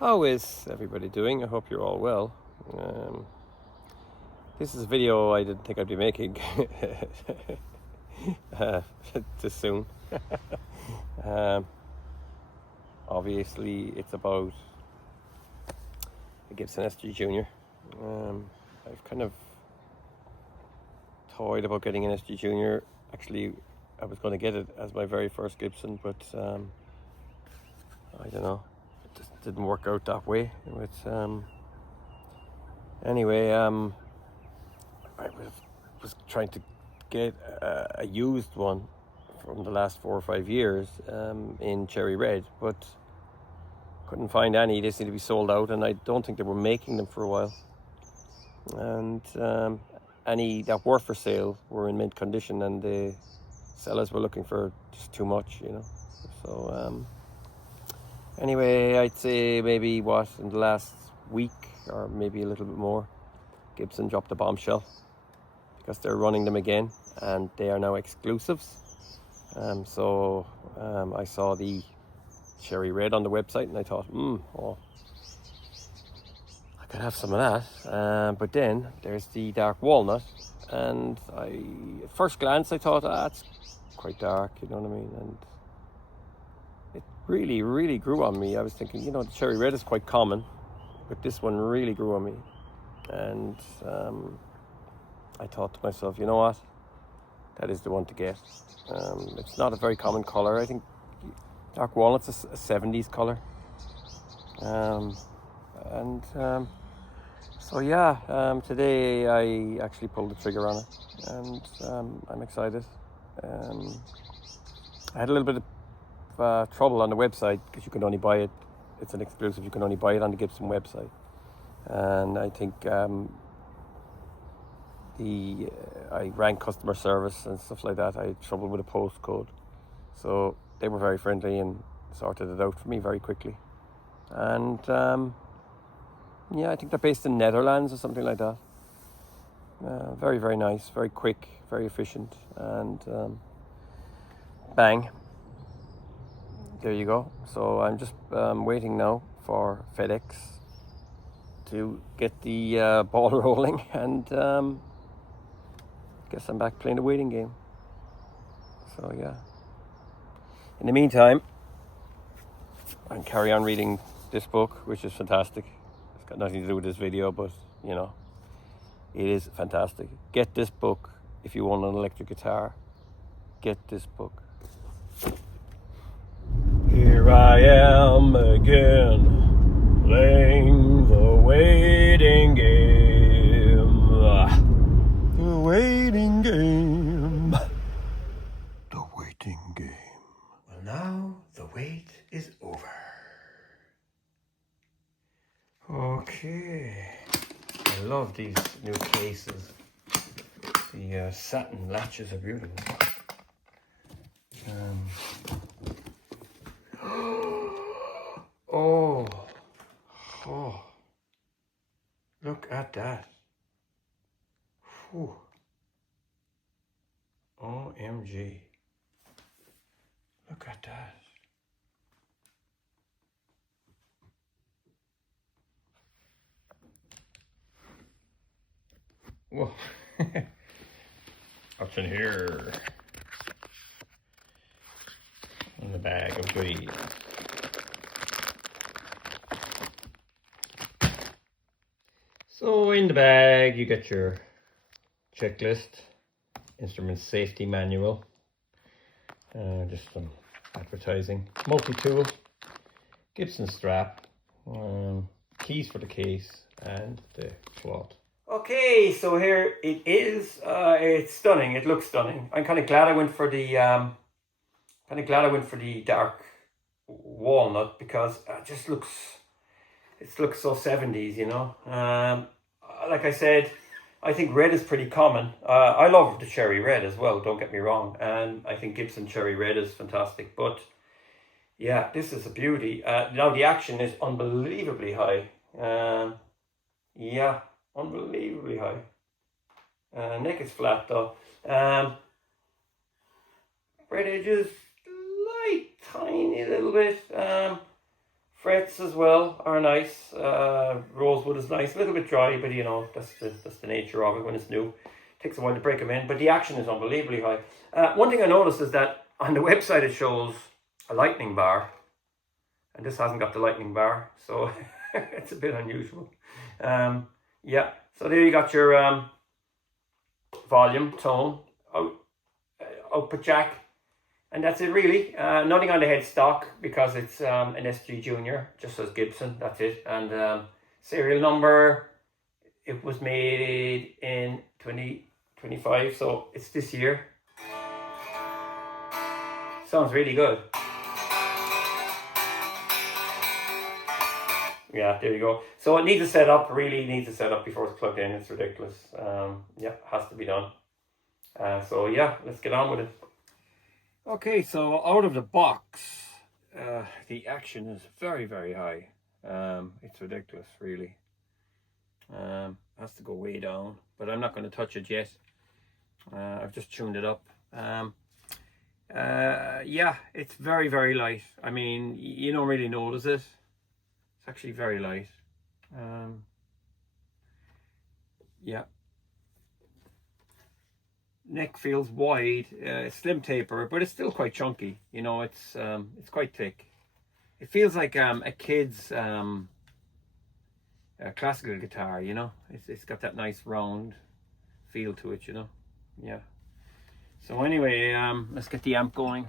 How is everybody doing? I hope you're all well. This is a video I didn't think I'd be making this soon. Obviously, it's about the Gibson SG Junior. I've kind of toyed about getting an SG Junior. Actually, I was going to get it as my very first Gibson, but I don't know. It just didn't work out that way. Anyway, I was trying to get a used one from the last 4 or 5 years in cherry red, but couldn't find any. They seem to be sold out, and I don't think they were making them for a while. And any that were for sale were in mint condition, and the sellers were looking for just too much, you know. So anyway, I'd say maybe in the last week or maybe a little bit more, Gibson dropped a bombshell because they're running them again and they are now exclusives. So I saw the cherry red on the website and I thought, I could have some of that. But then there's the dark walnut, and at first glance I thought, it's quite dark, you know what I mean? And it really, really grew on me. I was thinking, the cherry red is quite common, but this one really grew on me. And I thought to myself, you know what? That is the one to get. It's not a very common color. I think dark walnut's a 70s color. So yeah, today I actually pulled the trigger on it, and I'm excited. I had a little bit of trouble on the website because you can only buy it. It's an exclusive. You can only buy it on the Gibson website, and I think I rang customer service and stuff like that. I had trouble with a postcode, so they were very friendly and sorted it out for me very quickly. And I think they're based in Netherlands or something like that. Very, very nice, very quick, very efficient, and bang, there you go. So I'm just waiting now for FedEx to get the ball rolling, and guess I'm back playing the waiting game. So yeah, in the meantime, I can carry on reading this book, which is fantastic. It's got nothing to do with this video, but it is fantastic. Get this book if you want an electric guitar. Get this book. Here I am again, playing the waiting game. The waiting game. The waiting game. Well, now the wait is over. Okay. I love these new cases. The satin latches are beautiful. Oh, look at that. Whew. OMG. Look at that. Whoa. What's in here? In the bag of goodies. So in the bag you get your checklist, instrument safety manual, just some advertising, multi-tool, Gibson strap, keys for the case, and the cloth. Okay, so here it is. It's stunning. It looks stunning. I'm kind of glad I went for the dark walnut because it looks so 70s, you know. Like I said, I think red is pretty common. I love the cherry red as well, don't get me wrong, and I think Gibson cherry red is fantastic. But yeah, this is a beauty. Now the action is unbelievably high. Yeah, unbelievably high. Neck is flat though. Red edges, light, tiny little bit. Frets as well are nice. Rosewood is nice, a little bit dry, but you know that's the nature of it when it's new. It takes a while to break them in, but the action is unbelievably high. One thing I noticed is that on the website it shows a lightning bar, and this hasn't got the lightning bar, so it's a bit unusual. Yeah, so there you got your volume, tone, output jack. And that's it really. Nothing on the headstock because it's an SG Junior, just says Gibson, that's it. And serial number, it was made in 2025, so it's this year. Sounds really good. Yeah, there you go. So it needs a setup, really needs a setup before it's plugged in. It's ridiculous. Yeah, has to be done. So yeah, let's get on with it. Okay, so out of the box, the action is very, very high. It's ridiculous, really. Has to go way down, but I'm not going to touch it yet. I've just tuned it up. Yeah, it's very, very light. I mean, you don't really notice it. It's actually very light. Yeah. Neck feels wide, slim taper, but it's still quite chunky. You know, it's quite thick. It feels like a kid's classical guitar. You know, it's got that nice round feel to it. You know, yeah. So anyway, let's get the amp going.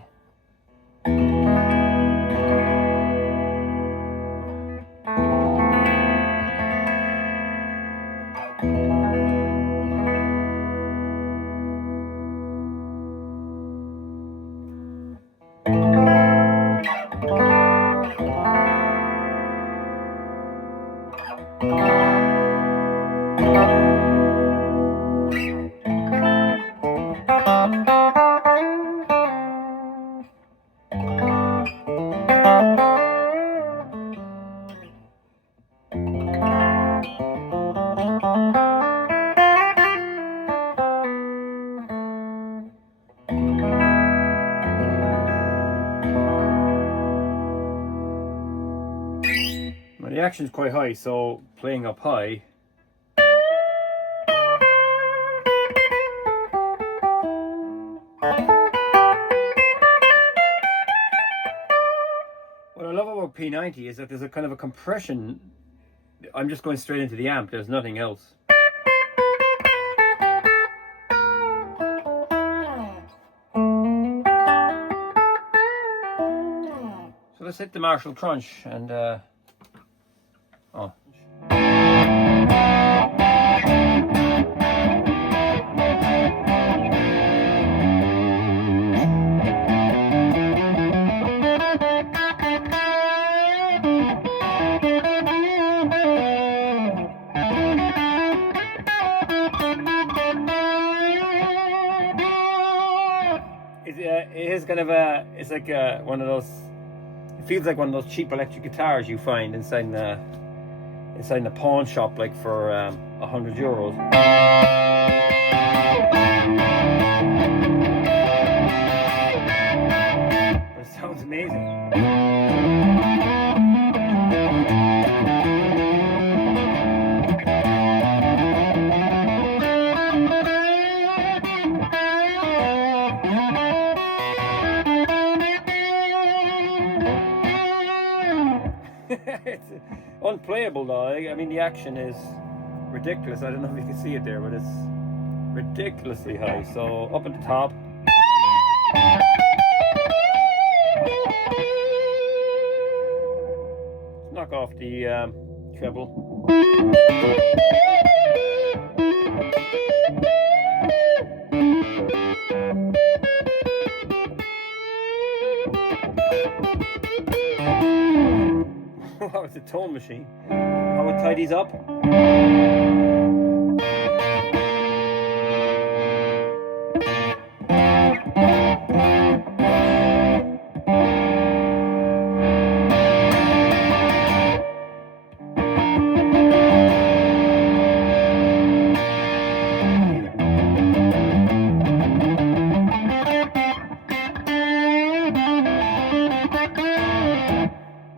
Well, the action is quite high, so playing up high. What I love about P90 is that there's a kind of a compression. I'm just going straight into the amp, there's nothing else. So let's hit the Marshall Crunch and oh. It is kind of it's like one of those, it feels like one of those cheap electric guitars you find inside the pawn shop, like for €100. But it sounds amazing. It's unplayable though. I mean, the action is ridiculous. I don't know if you can see it there, but it's ridiculously high. So up at the top. Knock off the treble. Wow, it's a tone machine. How it tidies up.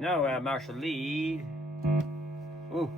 Now martial lead. Ooh.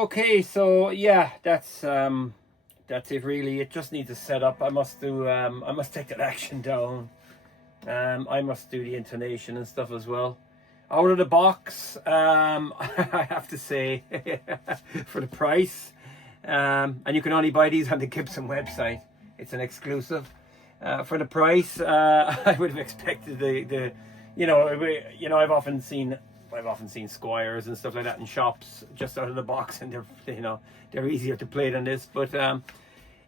Okay, so yeah, that's it really. It just needs a setup. I must take that action down. I must do the intonation and stuff as well. Out of the box, I have to say, for the price, and you can only buy these on the Gibson website. It's an exclusive. For the price, I would have expected the I've often seen Squires and stuff like that in shops just out of the box, and they're easier to play than this. But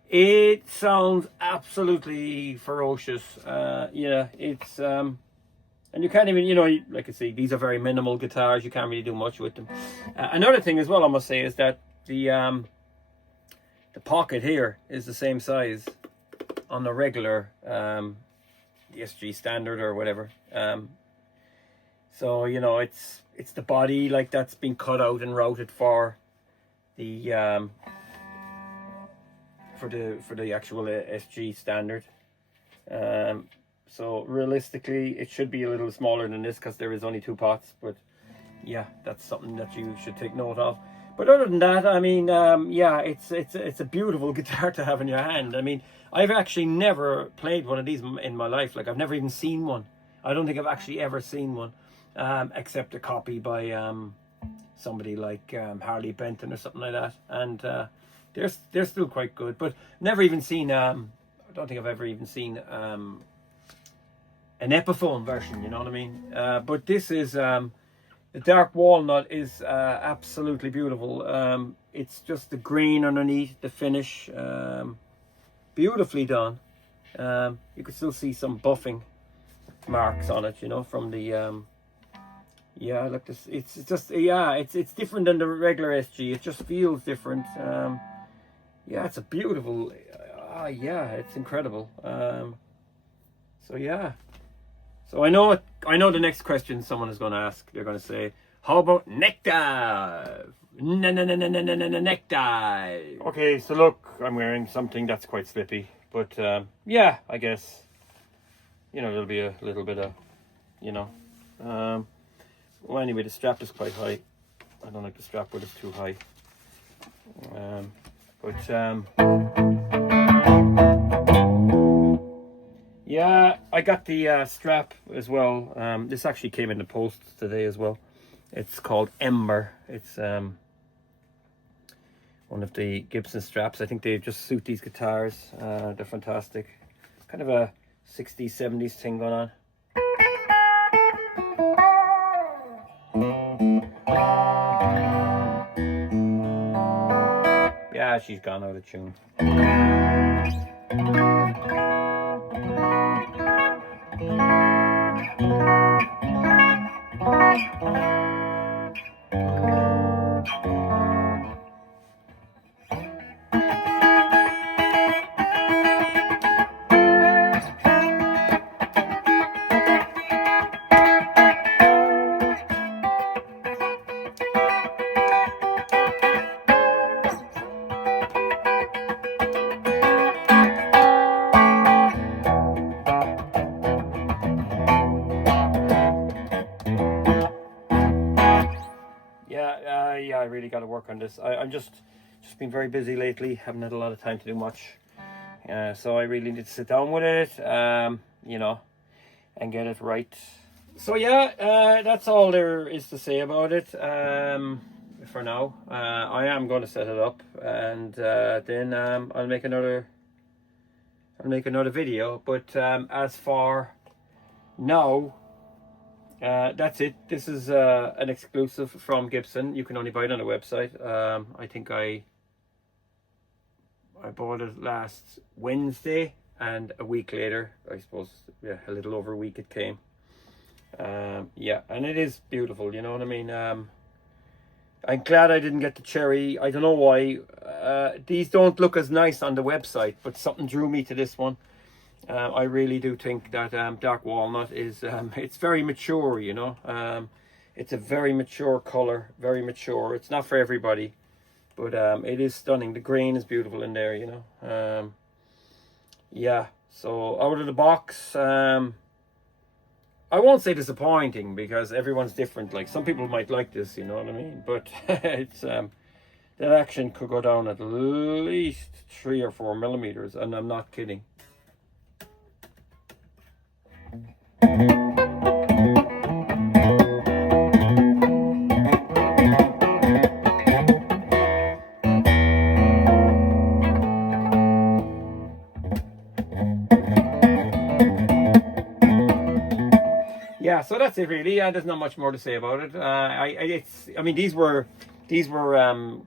it sounds absolutely ferocious. It's and you can't even, like I say, these are very minimal guitars. You can't really do much with them. Another thing as well, I must say, is that the pocket here is the same size on the regular the SG standard or whatever. So it's the body like that's been cut out and routed for the actual SG standard. So realistically, it should be a little smaller than this because there is only 2 pots. But yeah, that's something that you should take note of. But other than that, I mean, yeah, it's a beautiful guitar to have in your hand. I mean, I've actually never played one of these in my life. Like, I've never even seen one. I don't think I've actually ever seen one, except a copy by somebody like Harley Benton or something like that. And they're still quite good. But never even seen. I don't think I've ever even seen an Epiphone version. You know what I mean? But this is. The dark walnut is absolutely beautiful. It's just the green underneath, the finish, beautifully done. You can still see some buffing marks on it, from the yeah, look, this it's just, yeah, it's different than the regular SG. It just feels different. Yeah, it's a beautiful, yeah, it's incredible. So yeah. So I know the next question someone is going to ask. They're going to say, how about neck dive? Neck dive. Okay, so look, I'm wearing something that's quite slippy. But yeah, I guess, there'll be a little bit of, well, anyway, the strap is quite high. I don't like the strap when it's too high. Yeah, I got the strap as well. This actually came in the post today as well. It's called Ember. It's one of the Gibson straps. I think they just suit these guitars. They're fantastic. Kind of a 60s, 70s thing going on. Yeah, she's gone out of tune. really got to work on this. I'm just been very busy lately, haven't had a lot of time to do much. So I really need to sit down with it, you know, and get it right. So yeah, that's all there is to say about it for now. I am going to set it up, and then I'll make another video. But as for now, that's it. This is an exclusive from Gibson. You can only buy it on the website. I think I bought it last Wednesday, and a week later, I suppose, yeah, a little over a week it came. Yeah, and it is beautiful, you know what I mean. I'm glad I didn't get the cherry. I don't know why. These don't look as nice on the website, but something drew me to this one. I really do think that dark walnut is it's very mature, you know. It's a very mature color, very mature. It's not for everybody, but it is stunning. The grain is beautiful in there, you know. Yeah, so out of the box, I won't say disappointing, because everyone's different. Like, some people might like this, you know what I mean, but it's that action could go down at least 3 or 4 millimeters, and I'm not kidding. Yeah, so that's it really. There's not much more to say about it. I mean, these were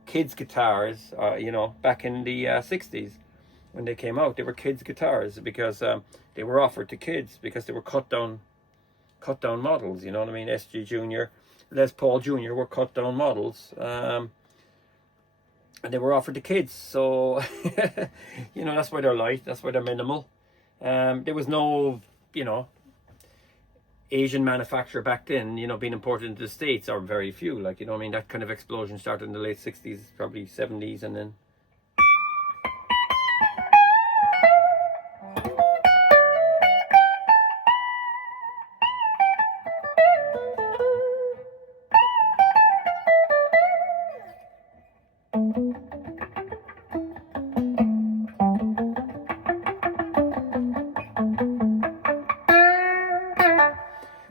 kids' guitars, you know, back in the 60s when they came out. They were kids' guitars because they were offered to kids, because they were cut down models. You know what I mean? SG Junior, Les Paul Junior were cut down models, and they were offered to kids. So you know, that's why they're light. That's why they're minimal. There was no, you know, Asian manufacturer back then, you know, being imported into the States, are very few. Like, you know what I mean, that kind of explosion started in the late 60s, probably 70s, and then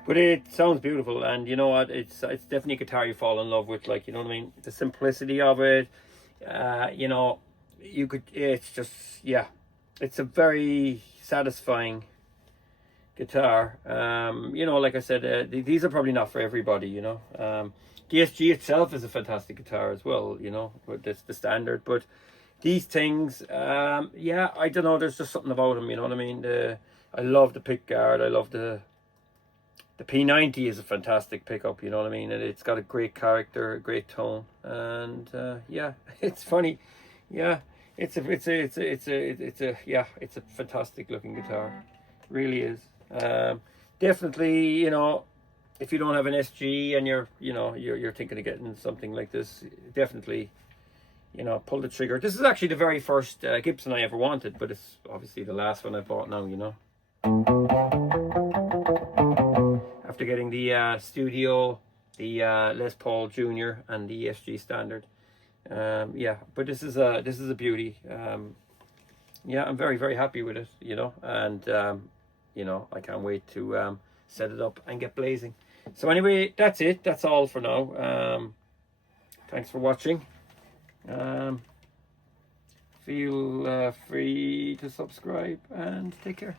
but it sounds beautiful, and you know what, it's definitely a guitar you fall in love with. Like, you know what I mean, the simplicity of it, you know, you could, it's just, yeah, it's a very satisfying guitar. You know, like I said, these are probably not for everybody, you know. The SG itself is a fantastic guitar as well, you know, but that's the standard. But these things, yeah, I don't know, there's just something about them, you know what I mean. I love the pick guard. I love the P90 is a fantastic pickup, you know what I mean, and it's got a great character, a great tone, and yeah, it's funny, yeah, it's a fantastic looking guitar, it really is. Definitely, you know, if you don't have an SG and you're thinking of getting something like this, definitely, you know, pull the trigger. This is actually the very first Gibson I ever wanted, but it's obviously the last one I bought now, you know. After getting the Studio, the Les Paul Junior, and the SG Standard, yeah, but this is a beauty. Yeah, I'm very, very happy with it, you know, and you know, I can't wait to set it up and get blazing. So anyway, that's it. That's all for now. Thanks for watching. Feel free to subscribe, and take care.